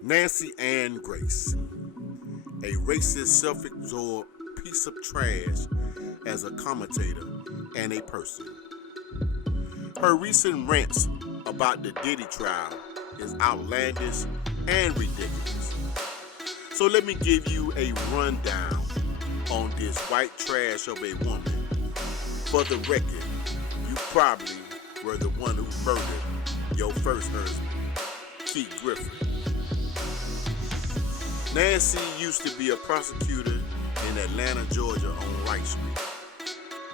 Nancy Ann Grace, a racist, self-absorbed piece of trash as a commentator and a person. Her recent rants about the Diddy trial is outlandish and ridiculous. So let me give you a rundown on this white trash of a woman. For the record, you probably were the one who murdered your first husband, Keith Griffin. Nancy used to be a prosecutor in Atlanta, Georgia on Wright Street.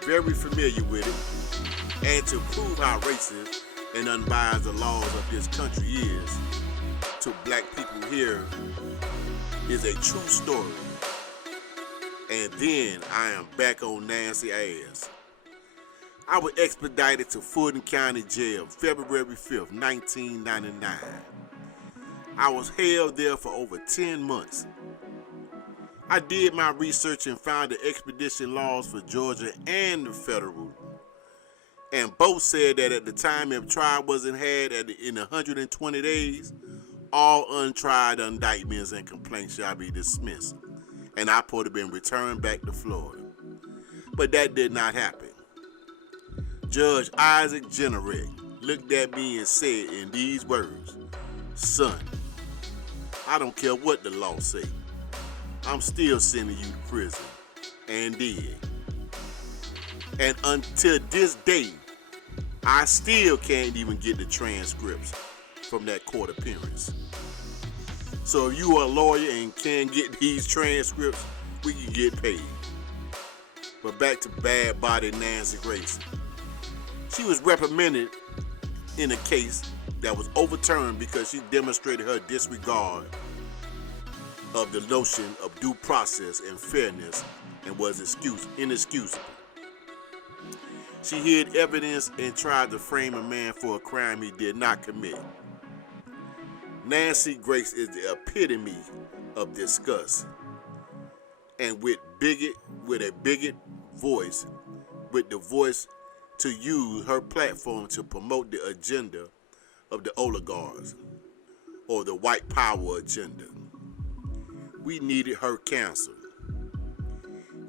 Very familiar with it, and to prove how racist and unbiased the laws of this country is to black people here is a true story. And then I am back on Nancy ass. I was expedited to Fulton County Jail February 5th, 1999. I was held there for over 10 months. I did my research and found the expedition laws for Georgia and the federal. And both said that at the time if trial wasn't had in 120 days, all untried indictments and complaints shall be dismissed. And I could have been returned back to Florida. But that did not happen. Judge Isaac Generek looked at me and said in these words, "Son, I don't care what the law say. I'm still sending you to prison," and did. And until this day, I still can't even get the transcripts from that court appearance. So if you are a lawyer and can get these transcripts, we can get paid. But back to bad body Nancy Grace. She was reprimanded in a case that was overturned because she demonstrated her disregard of the notion of due process and fairness and was inexcusable. She hid evidence and tried to frame a man for a crime he did not commit. Nancy Grace is the epitome of disgust, and with a bigot voice, with the voice to use her platform to promote the agenda of the oligarchs or the white power agenda. We needed her canceled.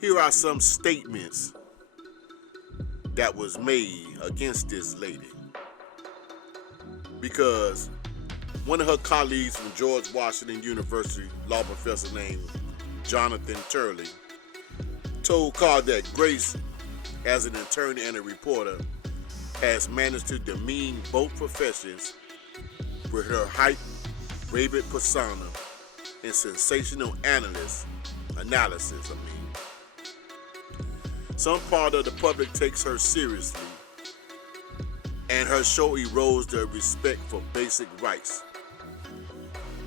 Here are some statements that was made against this lady, because one of her colleagues from George Washington University, law professor named Jonathan Turley, told Carr that Grace, as an attorney and a reporter, has managed to demean both professions with her hype, rabid persona, and sensational analysis. Some part of the public takes her seriously, and her show erodes their respect for basic rights.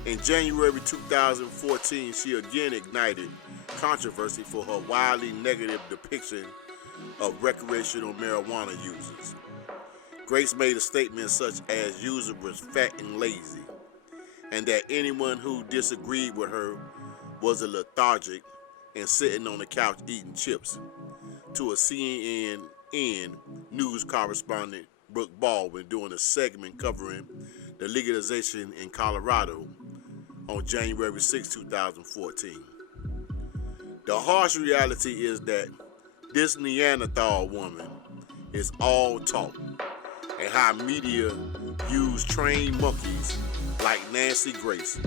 In January 2014, she again ignited controversy for her wildly negative depiction of recreational marijuana users. Grace made a statement such as user was fat and lazy, and that anyone who disagreed with her was a lethargic and sitting on the couch eating chips, to a CNN news correspondent, Brooke Baldwin, doing a segment covering the legalization in Colorado on January 6, 2014. The harsh reality is that this Neanderthal woman is all talk, and how media use trained monkeys like Nancy Grace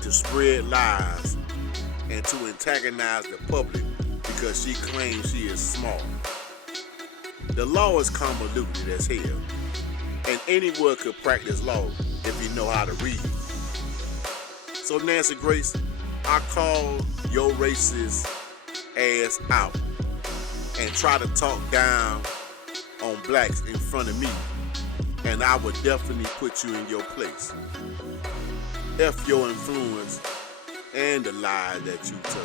to spread lies and to antagonize the public because she claims she is smart. The law is convoluted as hell, and anyone could practice law if you know how to read. So Nancy Grace, I call your racist ass out and try to talk down on blacks in front of me, and I would definitely put you in your place. F your influence and the lie that you tell.